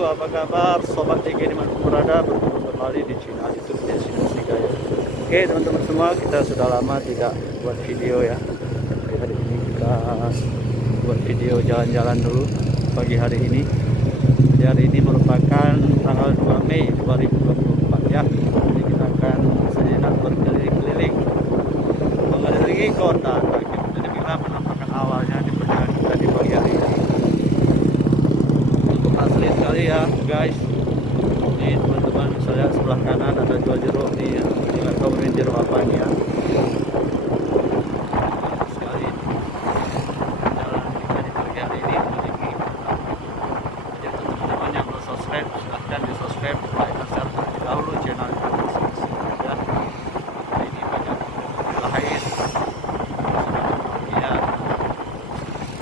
apa kabar Sobat TG dimanapun berada, bertemu kembali di channel YouTube Destinasi Gaya. Oke teman-teman semua, kita sudah lama tidak buat video ya. Hari ini kita buat video jalan-jalan dulu pagi hari ini. Jadi hari ini merupakan tanggal 2 Mei 2024 ya. Jadi kita akan sejenak berkeliling-keliling mengelilingi kota. Jadi bila penampakan awalnya di perjalanan kita di pagi hari ini. Asli sekali ya guys. Ini teman-teman bisa lihat sebelah kanan ada jual jeruk nih ya. Ini nggak tahu ini jeruk apa nih ya. Sekali jalan kita di pagi hari ini memiliki. Jadi teman-teman yang belum subscribe silahkan di subscribe, like, dan share terlebih dahulu channel ya. Ini banyak lahir ya.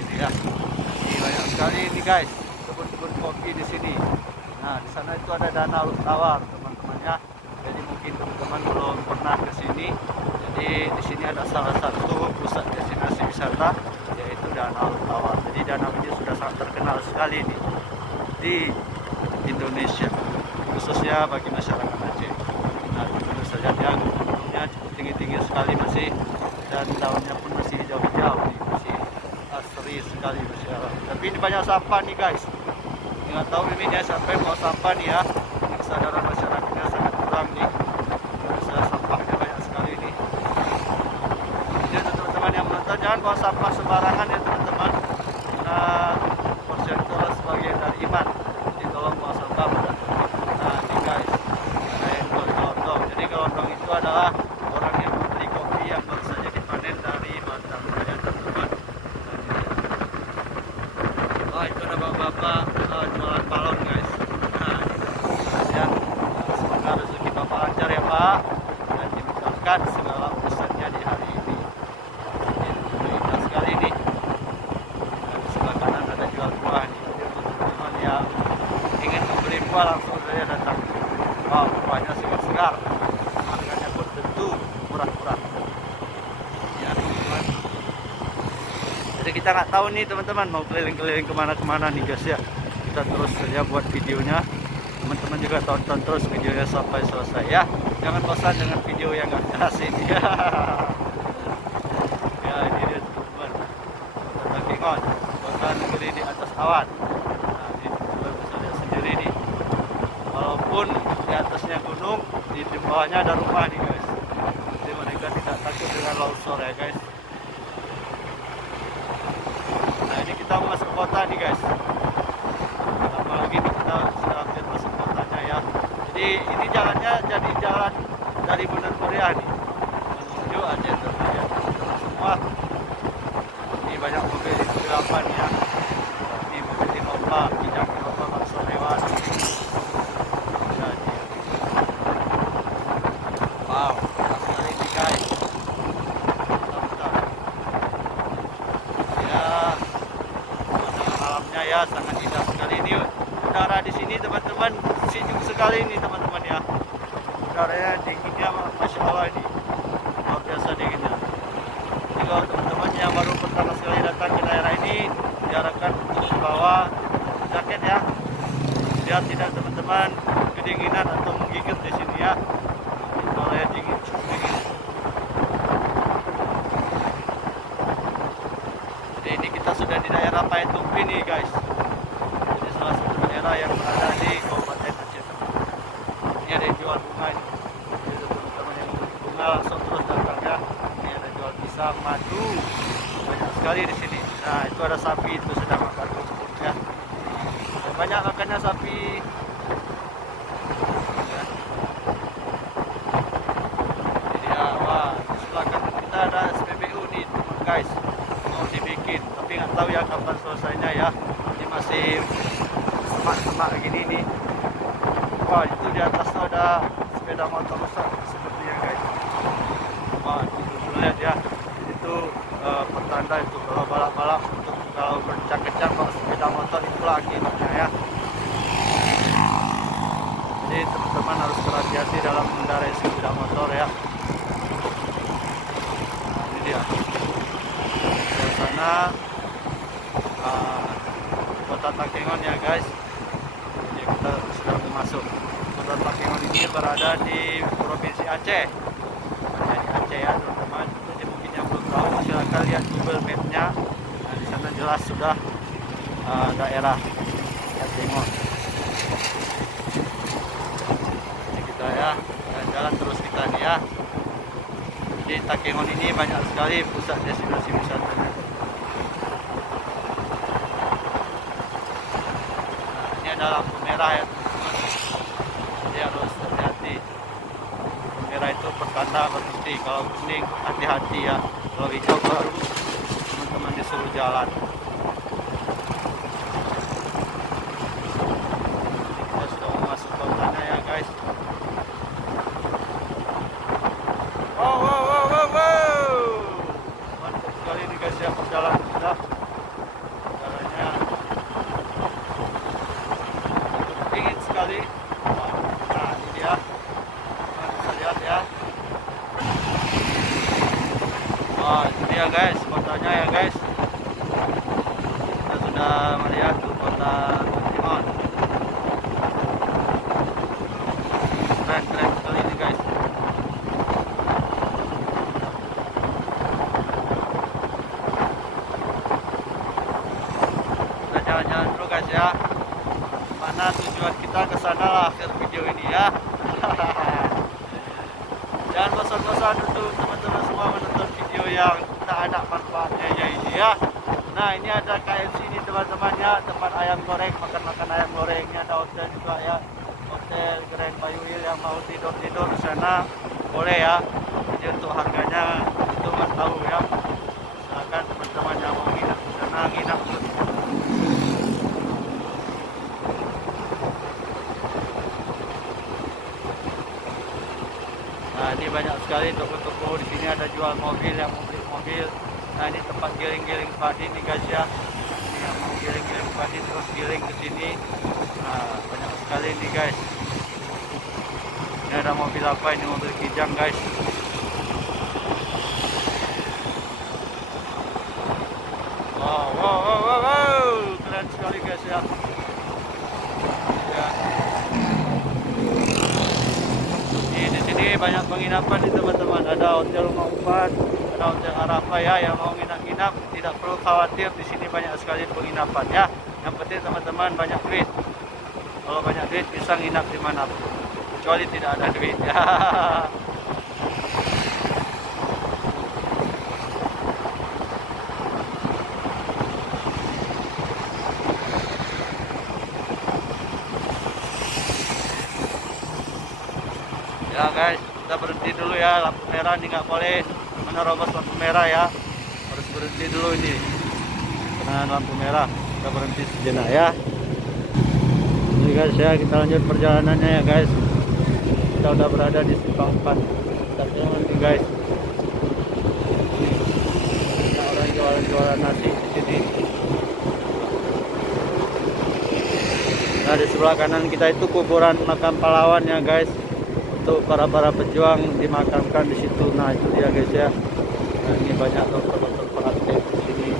Ini ya. Ini banyak sekali ini guys. Kopi di sini. Nah, di sana itu ada danau tawar, teman-teman ya. Jadi mungkin teman-teman belum pernah ke sini. Jadi di sini ada salah satu pusat destinasi wisata yaitu Danau Tawar. Jadi danau ini sudah sangat terkenal sekali nih di Indonesia, khususnya bagi masyarakat Aceh. Nah, tentu saja dia gunungnya cukup tinggi-tinggi sekali masih, dan daunnya pun masih hijau-hijau nih, masih asri sekali masih. Tapi ini banyak sampah nih guys. Nggak tahu ini dia sampai mau sampah nih ya. Kesadaran masyarakatnya sangat kurang nih. Bisa sampahnya banyak sekali nih. Jadi teman-teman yang menonton jangan bawa sampah sembarangan ya teman-teman. Karena porsian itu sebagian dari iman. Jadi tolong bawa sampah pada tempat. Nah ini guys, ada yang jual gelondong. Jadi gelondong itu adalah orang yang membeli kopi yang baru saja dipanen dari batang ya teman-teman. Oh itu ada bapak-bapak jualan balon guys. Nah ya, semoga rezeki bapak lancar ya pak, dan dimudahkan segala urusannya di hari ini. Ini indah sekali nih. Dan di sebelah kanan ada jual buah nih. Teman-teman yang ingin membeli buah langsung saja datang. Wow, buahnya segar-segar, harganya pun tentu murah-murah ya teman-teman. Jadi kita nggak tahu nih teman-teman mau keliling-keliling kemana-kemana nih guys ya. Kita terus saja buat videonya. Teman-teman juga tonton terus videonya sampai selesai ya. Jangan bosan dengan video yang nggak jelas ini ya. Ya ini dia teman-teman, kota Kengon, kota negeri di atas awan. Nah ini teman-teman bisa lihat sendiri nih. Walaupun di atasnya gunung, di bawahnya ada rumah nih guys. Jadi mereka tidak takut dengan longsor ya guys. Nah ini kita masuk kota nih guys. Apalagi kita sudah hampir masuk kotanya ya. Jadi ini jalannya jadi jalan dari Bundar Meriah nih menuju Aceh terlihat semua. Ini banyak mobil apa nih ya. Ini mobil Innova, kijang Innova langsung lewat. Wow, sekali ini guys. Ya sangat indah sekali ini. Udara di sini teman-teman sejuk sekali ini teman-teman ya. Udaranya dinginnya masya Allah ini luar biasa dinginnya. Jadi kalau teman-teman yang baru pertama sekali datang ke daerah ini diharapkan untuk membawa jaket ya, biar tidak teman-teman kedinginan atau menggigit di sini ya. Kalau ya dingin, dingin. Jadi ini kita sudah di daerah Payatumpi nih guys. Jadi salah satu daerah yang berada di Kabupaten Aceh. Ini ada yang jual bunga ini. Jadi teman-teman yang bunga langsung terus datang ya. Ini ada jual pisang, madu, banyak sekali di sini. Nah itu ada sapi itu sedang makan rumput ya. Dan banyak makannya sapi. Ya. Jadi ya, wah di sebelah kanan kita ada SPBU nih guys. Mau dibikin, tapi nggak tahu ya kapan selesainya ya. Ini masih semak-semak gini nih. Wah itu di atas tuh ada sepeda motor besar sepertinya guys. Wah itu lihat ya, itu pertanda itu kalau balap-balap untuk kalau berkencang-kencang bawa sepeda motor itu lagi ya. Jadi teman-teman harus berhati-hati dalam mengendarai sepeda motor ya. Nah, ini dia. Sana kota Takengon ya guys. Jadi masuk. Kota Takengon ini berada di Provinsi Aceh. Ada di Aceh ya teman-teman. Jadi mungkin yang belum tahu silakan lihat Google Map-nya. Nah, di sana jelas sudah daerah Takengon. Ini kita ya, jalan terus kita nih ya. Di Takengon ini banyak sekali pusat destinasi wisatanya. Nah, ini ada lampu merah ya teman-teman. Jadi harus hati-hati. Lampu merah itu pertanda berhenti. Kalau kuning hati-hati ya. Kalau hijau baru teman-teman disuruh jalan. Kita sudah masuk kotanya ya guys. Mantap sekali nih guys ya perjalanan kita. Jalannya dingin sekali. Nah ini dia, bisa lihat ya. Wah ini dia guys kotanya ya guys. Kita sudah melihat tuh kota Takengon. Keren sekali ini guys. Jalan-jalan dulu guys ya. Mana tujuan kita ke sana lah akhir video ini ya. Jangan bosan-bosan untuk teman-teman semua menonton video yang tak ada manfaatnya ini ya. Nah ini ada KFC ini teman-teman ya, tempat ayam goreng, makan ayam goreng. Ini ada hotel juga ya, Hotel Grand Bayuil. Yang mau tidur-tidur di sana boleh ya. Jadi untuk harganya itu nggak tahu ya. Silakan teman-teman yang mau nginap di sana nginap. Nah ini banyak sekali toko-toko. Di sini ada jual mobil, yang mau beli mobil. Nah ini tempat giling-giling padi nih guys ya. Ini yang mau giling-giling padi terus giling ke sini. Nah banyak sekali nih guys. Ini ada mobil apa ini? Mobil Kijang guys. Wow, keren sekali guys ya. Di sini banyak penginapan nih teman-teman. Ada hotel Rumah Umpan, ada hotel Arafah ya. Yang mau nginap-nginap tidak perlu khawatir. Di sini banyak sekali penginapan ya. Yang penting teman-teman banyak duit. Kalau banyak duit bisa nginap di mana pun. Kecuali tidak ada duit ya. Ya guys, kita berhenti dulu ya, lampu merah ini nggak boleh menerobos lampu merah ya, harus berhenti dulu ini karena lampu merah. Kita berhenti sejenak ya. Ini guys ya, kita lanjut perjalanannya ya guys. Kita udah berada di Simpang 4 Takengon nih guys. Ada orang jualan nasi di sini. Nah di sebelah kanan kita itu kuburan makam pahlawan ya guys. Untuk para pejuang dimakamkan di situ. Nah itu dia guys ya. Nah, ini banyak dokter-dokter praktek di sini.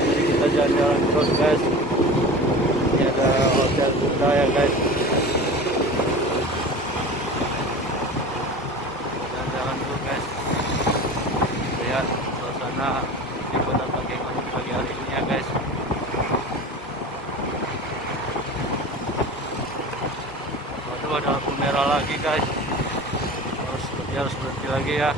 Jadi kita jalan-jalan terus guys. Ini ada hotel Buddha ya guys. Jalan-jalan dulu guys. Lihat suasana di kota Takengon pagi hari ini ya guys. Ada lampu merah lagi guys, harus berhenti lagi ya.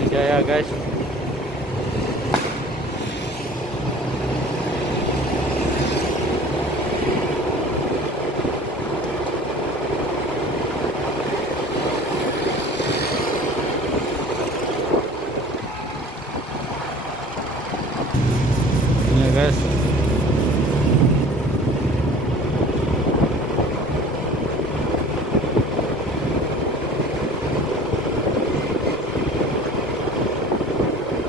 Ini dia ya guys. Guys,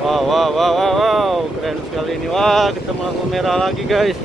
wow, keren sekali ini. Wah, ketemu lampu merah lagi guys.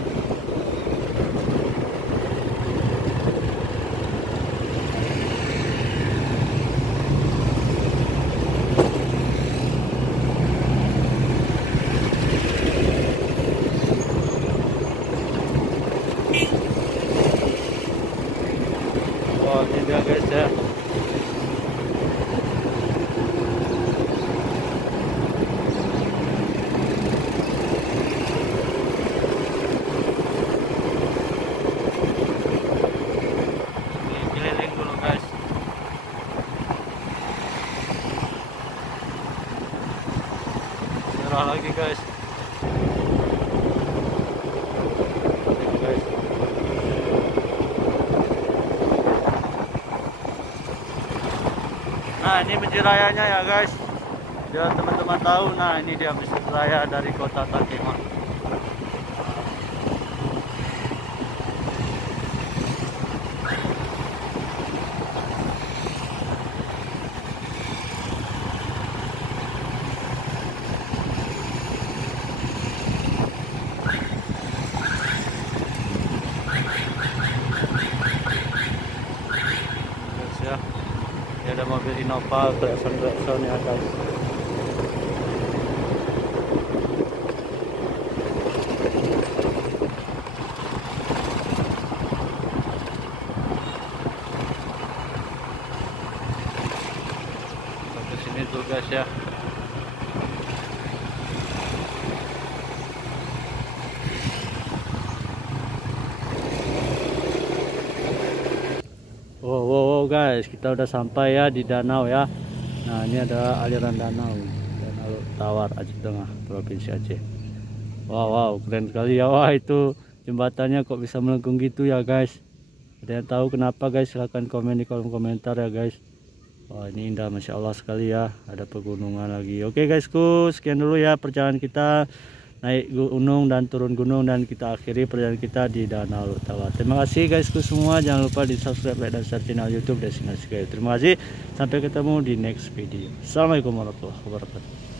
lagi guys. Nah ini menjerayanya ya guys, biar teman-teman tahu. Nah ini dia masjid raya dari kota Takemon. Ini ada mobil Innova, klakson ya guys. Sampai sini tuh guys ya. Wow guys, kita udah sampai ya di danau ya. Nah ini ada aliran danau Tawar, Aceh Tengah, Provinsi Aceh. Wow keren sekali ya. Wah itu jembatannya kok bisa melengkung gitu ya guys. Ada yang tahu kenapa guys? Silahkan komen di kolom komentar ya guys. Wah ini indah, masya Allah sekali ya. Ada pegunungan lagi. Oke guysku, sekian dulu ya perjalanan kita naik gunung dan turun gunung, dan kita akhiri perjalanan kita di Danau Tawar. Terima kasih guysku semua, jangan lupa di subscribe, like, dan share channel YouTube Destinasi Gayo. Terima kasih, sampai ketemu di next video. Assalamualaikum warahmatullahi wabarakatuh.